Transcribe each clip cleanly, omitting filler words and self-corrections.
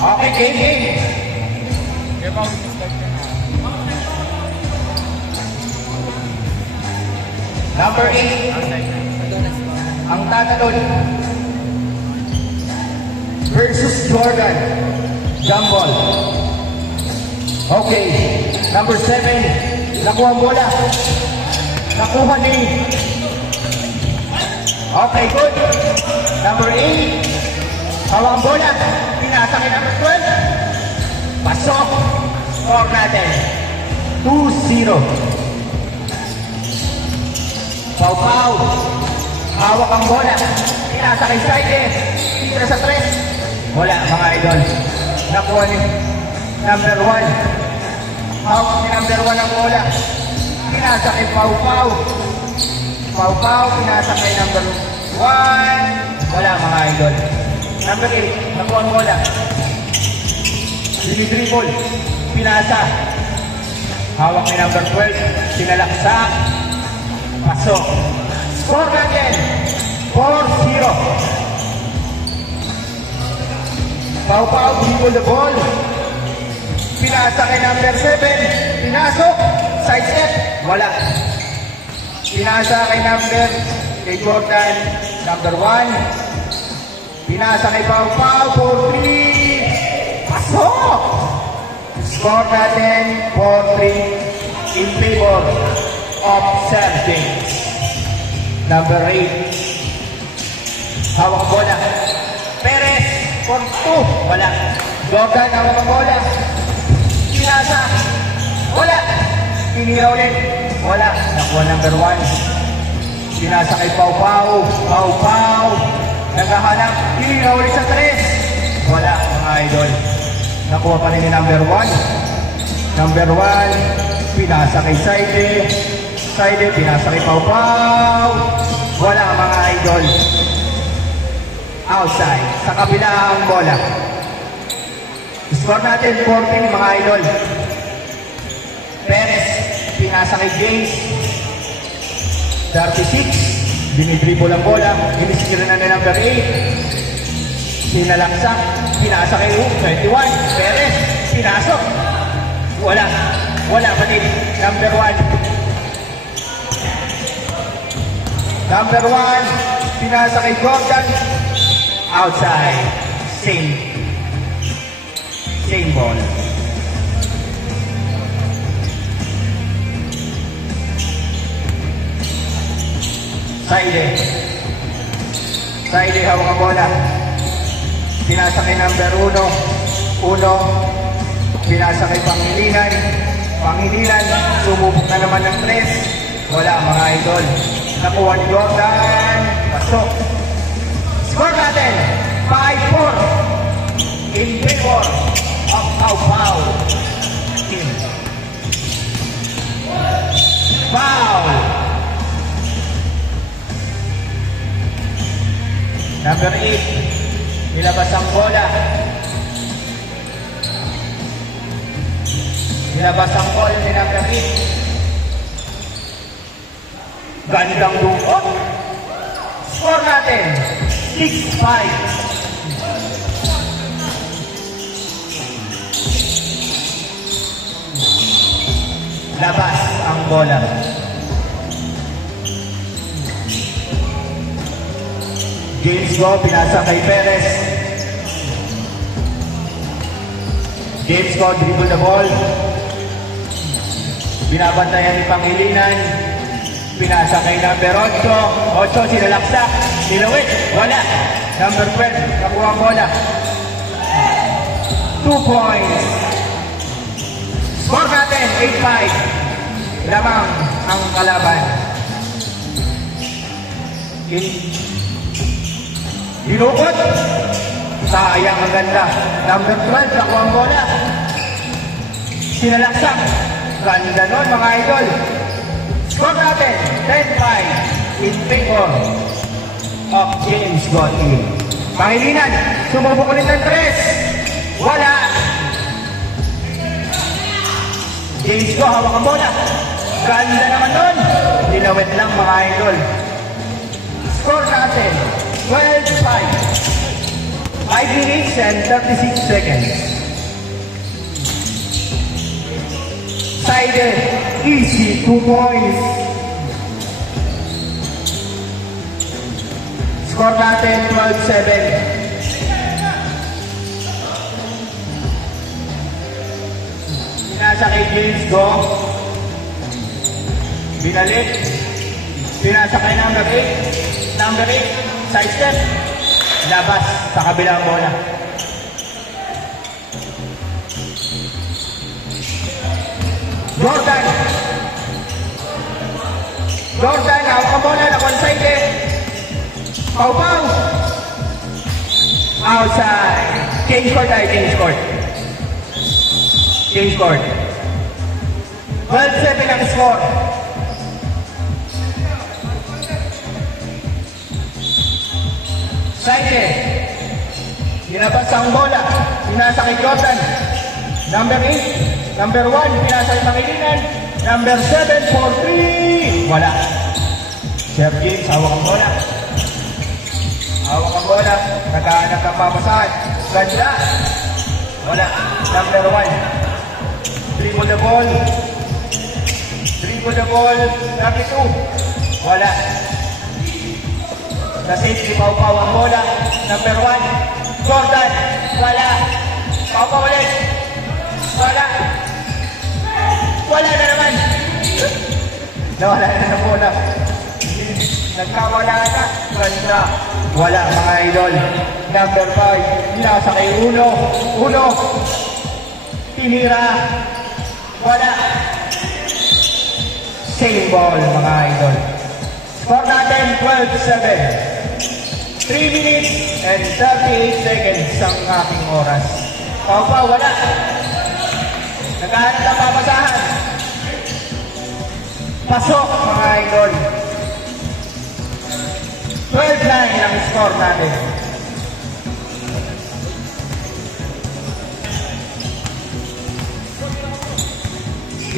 Okay, game. Number 8. Ang tatalon versus Jordan. Jump ball. Okay. Number 7. Nakuha ang bola. Nakuha ni. Okay, good. Number 8. Hawak ang bola. Pinasa kay number 12. Pasok. Score natin. 2-0. Pau-Pau. Hawak ang bola. Pinasa kay Saide. Tira sa 3. Wala mga idol. Nakuha ni number 1. Hawak ni number 1 ang bola. Pinasa kay Pau-Pau. Pau-Pau. Pinasa kay number 1. Wala mga idol. Number 8. Nakuha ang bola. Dinidribble. Pinasa. Hawak ni number 12. Sinalaksak. Pasok. Score natin. 4-0. Pau-Pau dribble the ball. Pinasa kay number 7. Pinasok. Side step. Wala. Pinasa kay Jordan. Number 1. Pinasa kay Pau-Pau. 4-3. Pasok. Score natin. 4-3 in favor of Celtics. Number 8. Hawak ang bola. Perez. 4-2. Wala. Jordan. Hawak ang bola. Pinasa. Wala. Pinira ulit. Wala. Nakuha number 1. Pinasa kay Pau-Pau. Pau-Pau. Naghahanap. Pinira ulit sa 3. Wala mga idol. Nakuha pa rin ni number 1. Number 1. Pinasa kay Saide. Saide. Pinasa kay Pau-Pau. Wala mga idol. Outside. Sa kabila ang bola. Score natin 14 mga idol. Perez. Pinasa kay James. 36. Dinidribble ang bola. Inisikira na ni number 8. Sinalaksak. Pinasa kay 21. Perez. Pinasok. Wala. Wala pa din. Number 1. Number 1. Pinasa kay Jordan. Outside. Same ball. Saide hawak ang bola. Pinasa kay number 1. Pinasa kay Pangilinan. Sumubok na naman ng 3. Wala mga idol. Nakuha ni Jordan. Pasok. Score natin. 5-4 in favor of Pau-Pau. Foul. Number 8. Nilabas ang bola. Nilabas ang bola ni number 8. Gandang dukot. Score natin. 6-5. Labas ang bola. James Go, pinasa kay Perez. James Go, dribble the ball. Binabantayan ni Pangilinan. Pinasa kay number 8. 8, sinalaksak. Nilawit. Wala. Number 12, nakuha ang bola. 2 points. Score natin, 8-5. Lamang ang kalaban. Dinukot. Sayang ang ganda. Number 12, nakuha ang bola. Sinalaksak. Ganda nun mga idol. Score natin, 10-5 in favor of James Gotti. Pangilinan, sumubok ulit ng 3. Wala. James Go, hawak ang bola. Ganda naman nun. Dinawit lang mga idol. Score natin, 12-5. 5 minutes and 36 seconds. Sided, easy, 2 points. Score natin, 12-7. Pinasa kay James Go. Binalik. Pinasa kay number 8. Number 8, side step. Labas sa kabilang bola. Jordan. Jordan, hawak ang bola na one-sided. Pau-pau. Outside. Change court tayo, change court. Change court. 12-7 ang score. Sided. Hinabas ang bola. Pinasa kay Jordan. Number 8. Number 1. Pinasa kay Pangilinan. Number 7 for 3. Wala. Chef James, hawak ang bola. Hawak ang bola. Naghahanap ng papasahan. Ganda. Wala. Number 1. Dribble the ball. Dribble the ball. Number 2. Wala. Na safety, Pau-Pau ang bola. Number 1. Jordan. Wala. Pau-Pau ulit. Wala. Wala na naman. Nawala na ng bola. Nagkawala na. Ganda. Wala mga idol. Number 5. Nasa kay Uno. Uno. Tinira. Wala. Same ball mga idol. Score natin 12-7. 3 minutes and 38 seconds ang aking oras. Pau-Pau, wala. Naghahanap ang papasahan. Pasok mga idol. 12-9 ang score natin.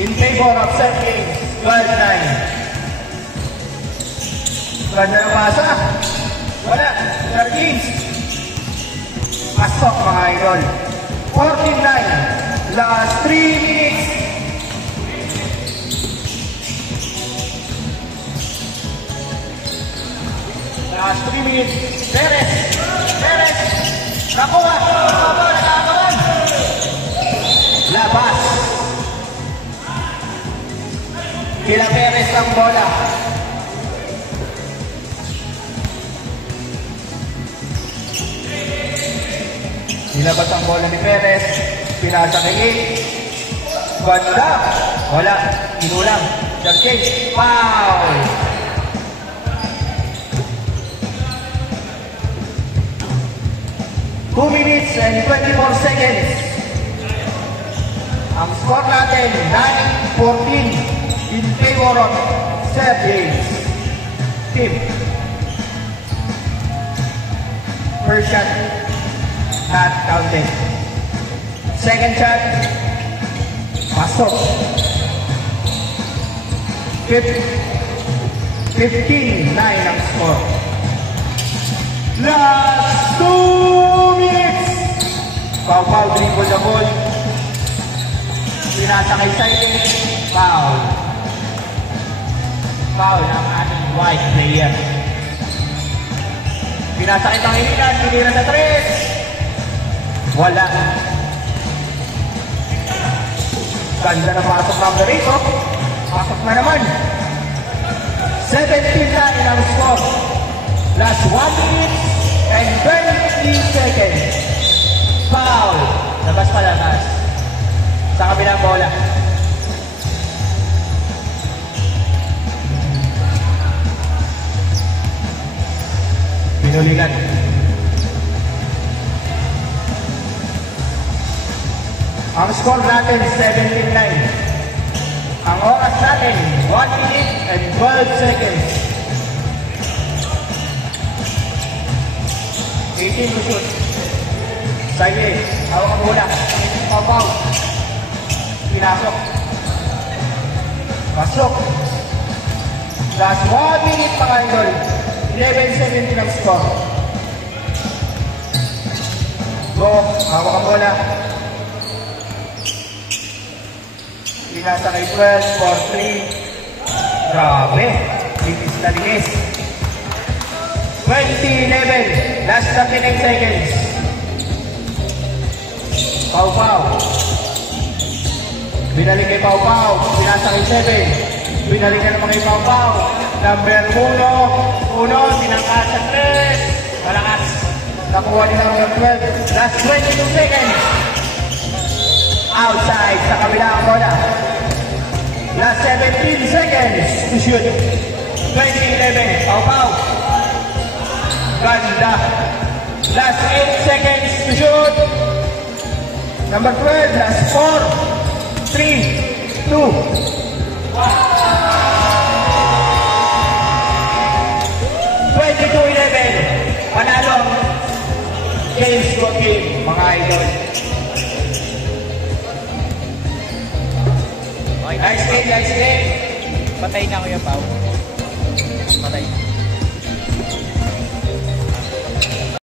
In favor of set game, 12-9. Ganda ng pasa. Wala. James. Pasok mga idol. 14-9. Last 3 minutes. Last 3 minutes. Perez. Perez. Nakuha. Nakakawan. Labas. Kila Perez ang bola. Nilabas ang bola ni Perez. Pinasa kay 8. Ganda. Wala. Inulang. Judge. Foul. Two minutes and 24 seconds. Ang score natin, 9-14 in favor of Sir James team. First shot, not counted. Second shot, pasok. 15-9 ang score. Last 2 minutes. Pau-Pau dribble the ball. Pinasa kay Saiden. Foul. Foul ng ating white player. Pinasa kay Pangilinan. Tinira sa 3. Wala. Ganda na pasok number 8. Oh. Pasok na naman. 17-9 ang score. Last 1 minute and 20 seconds. Foul. Labas pa labas. Sa kabilang bola. Pinuligan. Ang score natin 17-9. Ang oras natin 1 minute and 12 seconds. 18 to shoot. Saye, hawak ang bola. Pau-Pau. Pinasok. Pasok. Last 1 minute mga idol. 11-17 ang score. Go, hawak ang bola. Pinasa kay 12 for 3. Grabe, linis na linis. 20-11, last 39 seconds. Pau-Pau. Binalik kay Pau-Pau, pinasa kay 7. Binalik ka naman kay Pau-Pau. Number 1, tinangkas sa 3. Malakas. Nakuha nila number 12. Last 22 seconds. Outside sa kabila ang bola. Last 17 seconds to shoot. 20-11. Pau-Pau. Ganda. Last 8 seconds to shoot. Number 12. Last 4, 3, 2, 1. 22-11. Panalo. James Gokim, mga idol. Nice game, nice game. Patay na Kuya Pao. Patay.